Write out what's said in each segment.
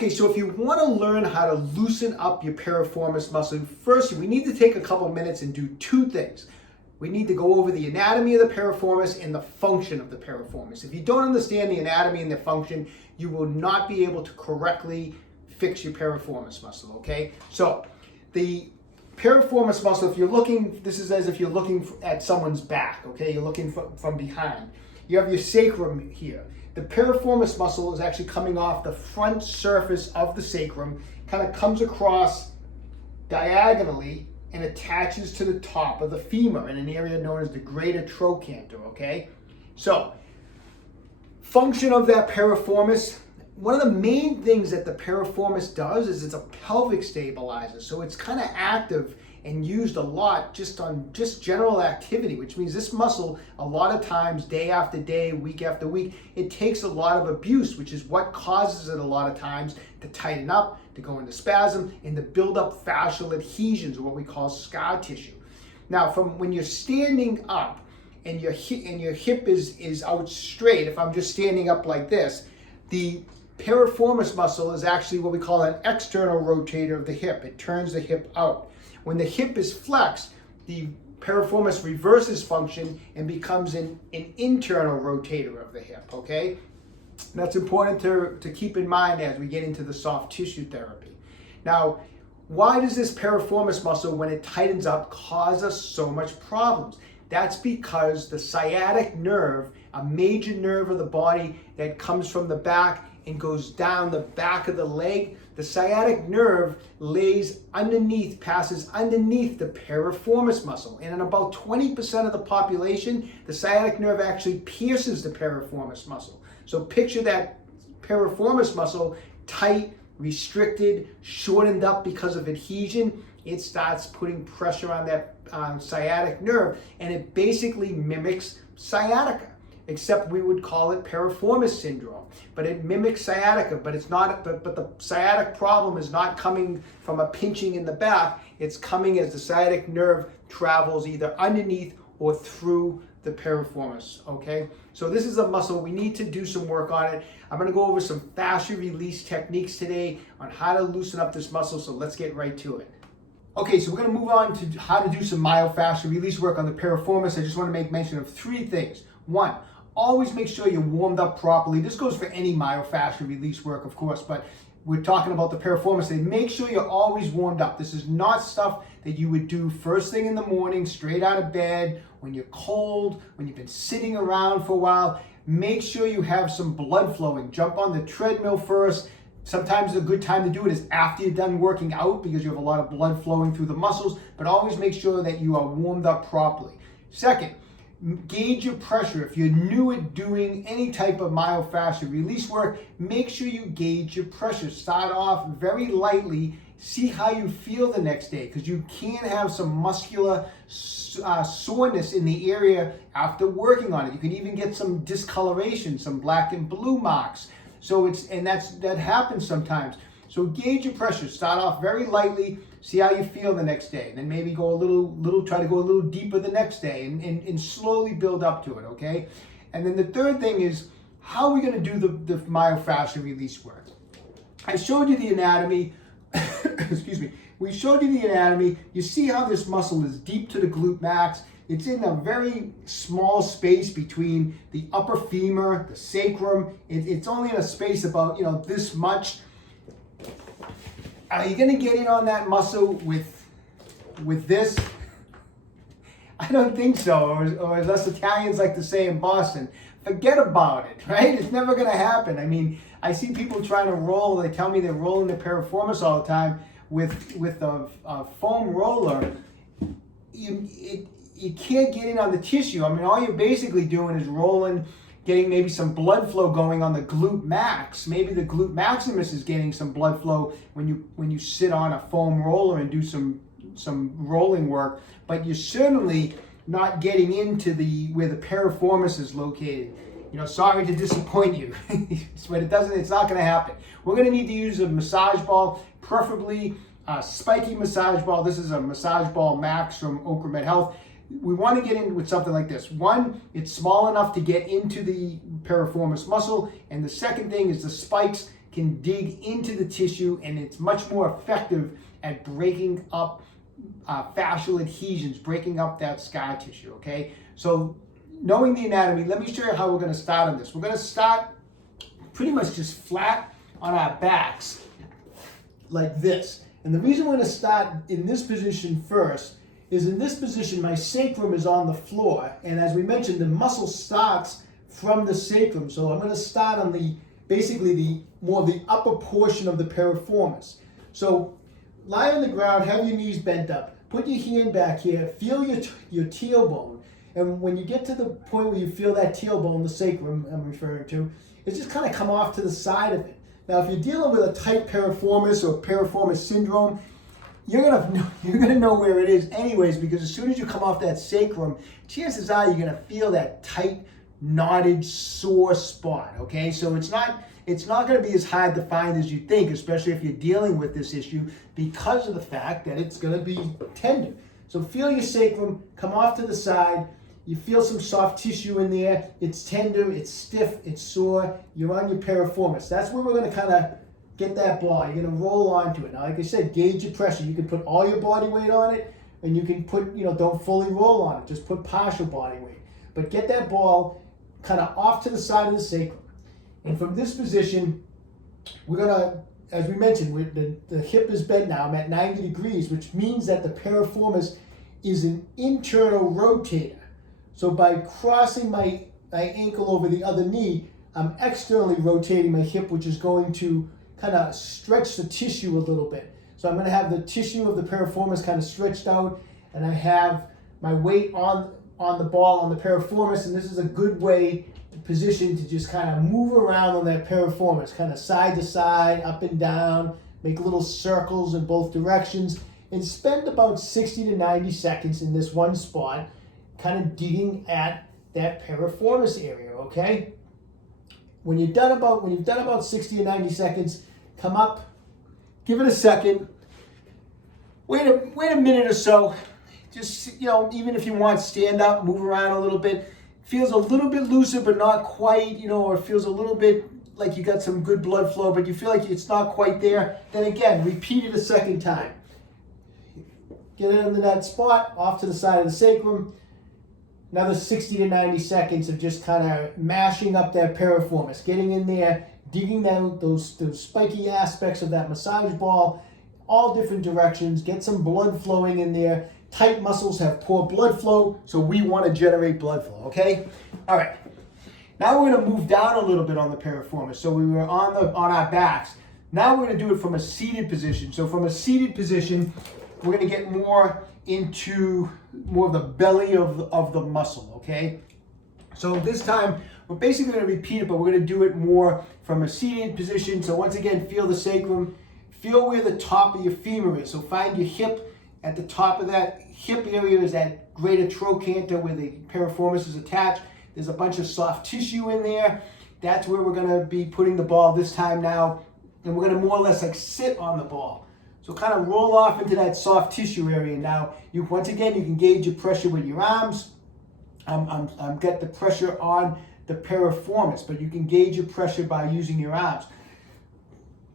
Okay, so if you want to learn how to loosen up your piriformis muscle, first we need to take a couple minutes and do two things. We need to go over the anatomy of the piriformis and the function of the piriformis. If you don't understand the anatomy and the function, you will not be able to correctly fix your piriformis muscle, okay? So the piriformis muscle, if you're looking, this is as if you're looking at someone's back, okay? You're looking from behind. You have your sacrum here. The piriformis muscle is actually coming off the front surface of the sacrum, kind of comes across diagonally and attaches to the top of the femur in an area known as the greater trochanter, okay? So, function of that piriformis, one of the main things that the piriformis does is it's a pelvic stabilizer. So it's kind of active and used a lot just on general activity, which means this muscle, a lot of times, day after day, week after week, it takes a lot of abuse, which is what causes it a lot of times to tighten up, to go into spasm, and to build up fascial adhesions, or what we call scar tissue. Now, from when you're standing up and your hip is out straight, if I'm just standing up like this, the piriformis muscle is actually what we call an external rotator of the hip. It turns the hip out. When the hip is flexed, the piriformis reverses function and becomes an internal rotator of the hip, okay? That's important to keep in mind as we get into the soft tissue therapy. Now, why does this piriformis muscle, when it tightens up, cause us so much problems? That's because the sciatic nerve, a major nerve of the body that comes from the back and goes down the back of the leg, the sciatic nerve passes underneath the piriformis muscle. And in about 20% of the population, the sciatic nerve actually pierces the piriformis muscle. So picture that piriformis muscle tight, restricted, shortened up because of adhesion. It starts putting pressure on that sciatic nerve, and it basically mimics sciatica, except we would call it piriformis syndrome. But it mimics sciatica, but it's not. But the sciatic problem is not coming from a pinching in the back. It's coming as the sciatic nerve travels either underneath or through the piriformis, okay? So this is a muscle. We need to do some work on it. I'm gonna go over some fascia release techniques today on how to loosen up this muscle, so let's get right to it. Okay, so we're gonna move on to how to do some myofascial release work on the piriformis. I just wanna make mention of three things. One, always make sure you're warmed up properly. This goes for any myofascial release work, of course, but we're talking about the piriformis. And make sure you're always warmed up. This is not stuff that you would do first thing in the morning, straight out of bed, when you're cold, when you've been sitting around for a while. Make sure you have some blood flowing. Jump on the treadmill first. Sometimes a good time to do it is after you're done working out because you have a lot of blood flowing through the muscles, but always make sure that you are warmed up properly. Second, gauge your pressure. If you're new at doing any type of myofascial release work, make sure you gauge your pressure. Start off very lightly. See how you feel the next day, because you can have some muscular soreness in the area after working on it. You can even get some discoloration, some black and blue marks. So that happens sometimes. So gauge your pressure. Start off very lightly. See how you feel the next day. Then maybe go try to go a little deeper the next day and slowly build up to it, okay? And then the third thing is, how are we gonna do the myofascial release work? I showed you the anatomy, excuse me. We showed you the anatomy. You see how this muscle is deep to the glute max. It's in a very small space between the upper femur, the sacrum. It's only in a space about, this much. Are you going to get in on that muscle with this? I don't think so, or as us Italians like to say in Boston, forget about it, right? It's never going to happen. I mean, I see people trying to roll. They tell me they're rolling the piriformis all the time with a foam roller. You can't get in on the tissue. I mean, all you're basically doing is rolling, getting maybe some blood flow going on the glute max. Maybe the glute maximus is getting some blood flow when you sit on a foam roller and do some rolling work, but you're certainly not getting into where the piriformis is located. Sorry to disappoint you, but it's not going to happen. We're going to need to use a massage ball, preferably a spiky massage ball. This is a massage ball max from OcraMed Health. We want to get in with something like this. One, it's small enough to get into the piriformis muscle, and the second thing is the spikes can dig into the tissue, and it's much more effective at breaking up fascial adhesions, breaking up that scar tissue, okay? So knowing the anatomy, let me show you how we're going to start on this. We're going to start pretty much just flat on our backs like this. And the reason we're going to start in this position first is in this position my sacrum is on the floor, and as we mentioned, the muscle starts from the sacrum. So I'm going to start on the more of the upper portion of the piriformis. So lie on the ground, have your knees bent up, put your hand back here, feel your tailbone, and when you get to the point where you feel that tailbone, the sacrum I'm referring to, it's just kind of come off to the side of it. Now, if you're dealing with a tight piriformis or piriformis syndrome, you're gonna know where it is anyways, because as soon as you come off that sacrum, chances are you're gonna feel that tight, knotted, sore spot. Okay, so it's not going to be as hard to find as you think, especially if you're dealing with this issue, because of the fact that it's going to be tender. So feel your sacrum, come off to the side, you feel some soft tissue in there, it's tender, it's stiff, it's sore, you're on your piriformis. That's where we're going to kind of get that ball. You're going to roll onto it. Now, like I said, gauge your pressure. You can put all your body weight on it, and you can put, don't fully roll on it, just put partial body weight. But get that ball kind of off to the side of the sacrum. And from this position, we're going to, as we mentioned, the hip is bent now. I'm at 90 degrees, which means that the piriformis is an internal rotator. So by crossing my ankle over the other knee, I'm externally rotating my hip, which is going to kind of stretch the tissue a little bit. So I'm going to have the tissue of the piriformis kind of stretched out, and I have my weight on the ball, on the piriformis, and this is a good position to just kind of move around on that piriformis, kind of side to side, up and down, make little circles in both directions, and spend about 60 to 90 seconds in this one spot, kind of digging at that piriformis area, okay? When you've done about 60 to 90 seconds, come up, give it a second, wait a minute or so. Just, even if you want, stand up, move around a little bit. Feels a little bit looser, but not quite, or it feels a little bit like you got some good blood flow, but you feel like it's not quite there. Then again, repeat it a second time. Get it into that spot, off to the side of the sacrum. Another 60 to 90 seconds of just kind of mashing up that piriformis, getting in there, digging out those spiky aspects of that massage ball, all different directions, get some blood flowing in there. Tight muscles have poor blood flow, so we want to generate blood flow, okay? All right. Now we're going to move down a little bit on the piriformis. So we were on our backs. Now we're going to do it from a seated position. So from a seated position, we're going to get more into of the belly of the muscle, okay? So this time, we're basically going to repeat it, but we're going to do it more from a seated position. So once again, feel the sacrum. Feel where the top of your femur is. So find your hip. At the top of that hip area is that greater trochanter where the piriformis is attached. There's a bunch of soft tissue in there. That's where we're going to be putting the ball this time now. And we're going to more or less like sit on the ball. So kind of roll off into that soft tissue area. Now, once again, you can gauge your pressure with your arms. I'm get the pressure on the piriformis, but you can gauge your pressure by using your arms.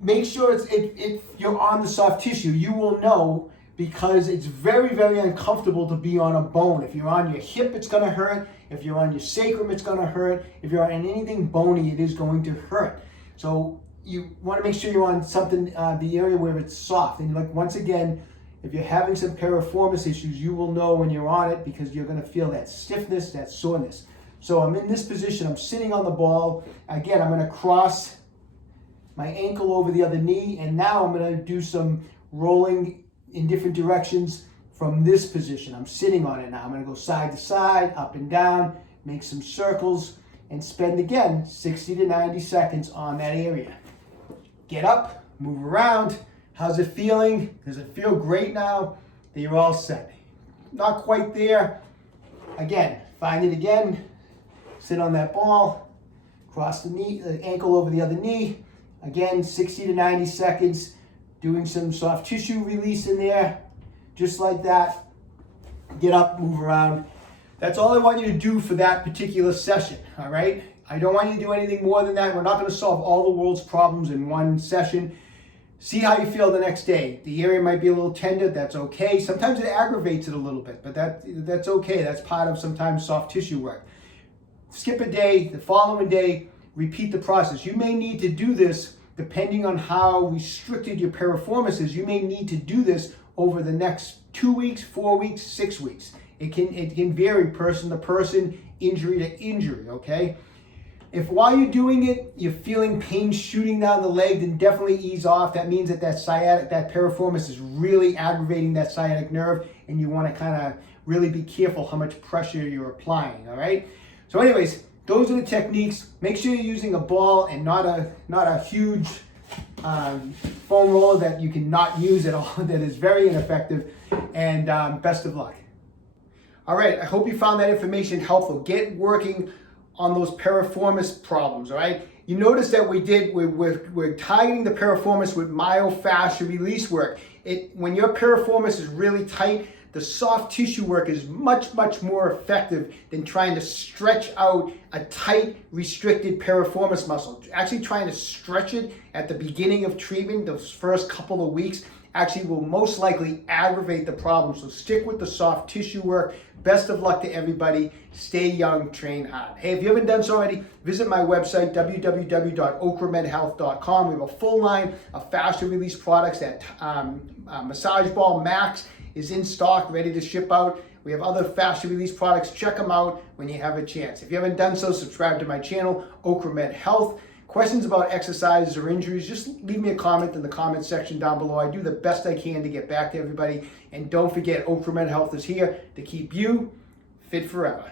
Make sure if you're on the soft tissue, you will know, because it's very, very uncomfortable to be on a bone. If you're on your hip, it's going to hurt. If you're on your sacrum, it's going to hurt. If you're on anything bony, it is going to hurt. So you want to make sure you're on something, the area where it's soft. And once again, if you're having some piriformis issues, you will know when you're on it, because you're going to feel that stiffness, that soreness. So I'm in this position. I'm sitting on the ball. Again, I'm going to cross my ankle over the other knee, and now I'm going to do some rolling in different directions from this position. I'm sitting on it now. I'm going to go side to side, up and down, make some circles, and spend again 60 to 90 seconds on that area. Get up, move around. How's it feeling? Does it feel great now that you're all set? Not quite there. Again, find it again. Sit on that ball, cross the ankle over the other knee. Again, 60 to 90 seconds. Doing some soft tissue release in there, just like that. Get up, move around. That's all I want you to do for that particular session, all right? I don't want you to do anything more than that. We're not going to solve all the world's problems in one session. See how you feel the next day. The area might be a little tender, that's okay. Sometimes it aggravates it a little bit, but that's okay. That's part of sometimes soft tissue work. Skip a day, the following day, repeat the process. You may need to do this depending on how restricted your piriformis is. You may need to do this over the next 2 weeks, 4 weeks, 6 weeks. It can vary person to person, injury to injury, okay? If while you're doing it, you're feeling pain shooting down the leg, then definitely ease off. That means that that piriformis is really aggravating that sciatic nerve, and you want to kind of really be careful how much pressure you're applying, all right? So anyways, those are the techniques. Make sure you're using a ball and not a huge foam roller that you cannot use at all, that is very ineffective, and best of luck. All right, I hope you found that information helpful. Get working on those piriformis problems, all right? You notice that we're targeting the piriformis with myofascial release work. When your piriformis is really tight, the soft tissue work is much, much more effective than trying to stretch out a tight, restricted piriformis muscle. Actually trying to stretch it at the beginning of treatment, those first couple of weeks, actually will most likely aggravate the problem. So stick with the soft tissue work. Best of luck to everybody. Stay young, train hard. Hey, if you haven't done so already, visit my website, www.OcraMedHealth.com. We have a full line of fascial release products. That Massage Ball Max is in stock, ready to ship out. We have other fascial release products. Check them out when you have a chance. If you haven't done so, subscribe to my channel, OcraMed Health. Questions about exercises or injuries, just leave me a comment in the comment section down below. I do the best I can to get back to everybody. And don't forget, OcraMed Health is here to keep you fit forever.